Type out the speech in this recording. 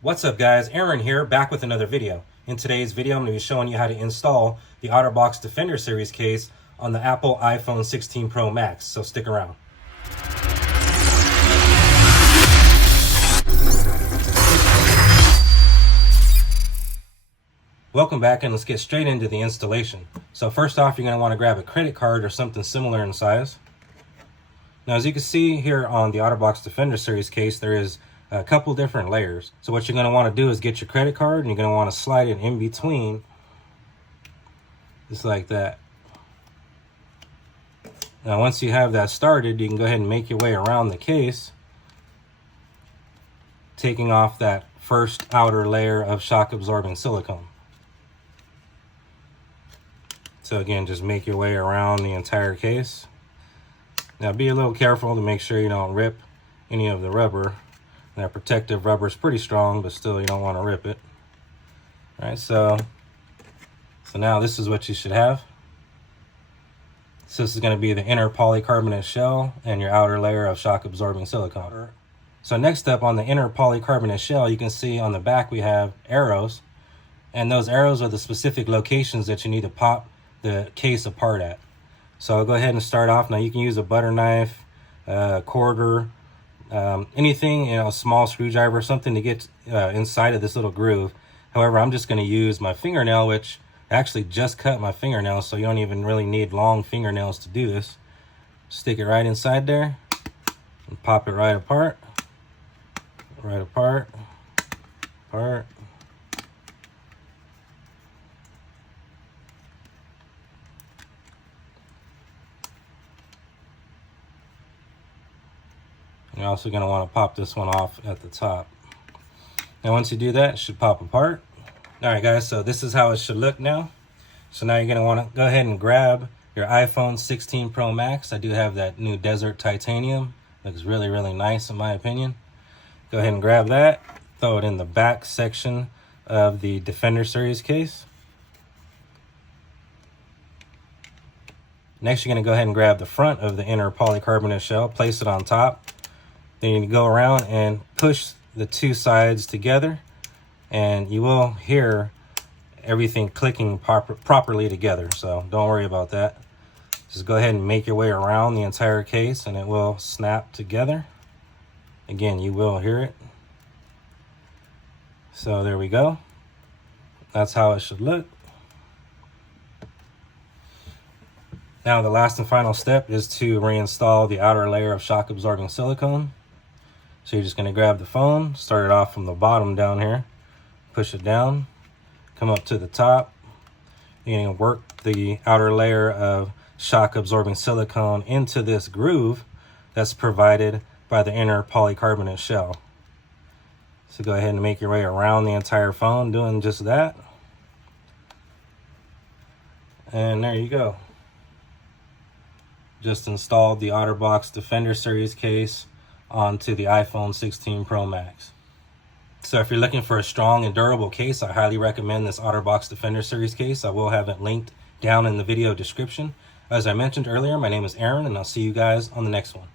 What's up guys, Aaron here, back with another video. In today's video, I'm going to be showing you how to install the OtterBox Defender Series case on the Apple iPhone 16 Pro Max, so stick around. Welcome back, and let's get straight into the installation. So first off, you're going to want to grab a credit card or something similar in size. Now as you can see here on the OtterBox Defender Series case, there is a couple different layers. So what you're going to want to do is get your credit card and you're going to want to slide it in between, just like that. Now once you have that started, you can go ahead and make your way around the case, taking off that first outer layer of shock absorbing silicone. So again, just make your way around the entire case. Now be a little careful to make sure you don't rip any of the rubber. That protective rubber is pretty strong, but still you don't want to rip it. All right, so now this is what you should have. So this is going to be the inner polycarbonate shell and your outer layer of shock absorbing silicone. So next up, on the inner polycarbonate shell, you can see on the back we have arrows, and those arrows are the specific locations that you need to pop the case apart at. So I'll go ahead and start off. Now you can use a butter knife, quarter, anything, a small screwdriver, something to get inside of this little groove. However, I'm just going to use my fingernail, which I actually just cut my fingernail, so you don't even really need long fingernails to do this. Stick it right inside there and pop it right apart, apart. You're also going to want to pop this one off at the top. And once you do that, it should pop apart. All right, guys, so this is how it should look now. So now you're going to want to go ahead and grab your iPhone 16 Pro Max. I do have that new Desert Titanium. Looks really, really nice in my opinion. Go ahead and grab that. Throw it in the back section of the Defender Series case. Next, you're going to go ahead and grab the front of the inner polycarbonate shell, place it on top. Then you go around and push the two sides together, and you will hear everything clicking properly together, so don't worry about that. Just go ahead and make your way around the entire case and it will snap together. Again, you will hear it. So there we go. That's how it should look. Now the last and final step is to reinstall the outer layer of shock absorbing silicone. So you're just going to grab the phone, start it off from the bottom down here, push it down, come up to the top. You're going to work the outer layer of shock absorbing silicone into this groove that's provided by the inner polycarbonate shell. So go ahead and make your way around the entire phone doing just that. And there you go. Just installed the OtterBox Defender Series case onto the iPhone 16 Pro Max. So if you're looking for a strong and durable case, I highly recommend this OtterBox Defender Series case. I will have it linked down in the video description. As I mentioned earlier, my name is Aaron, and I'll see you guys on the next one.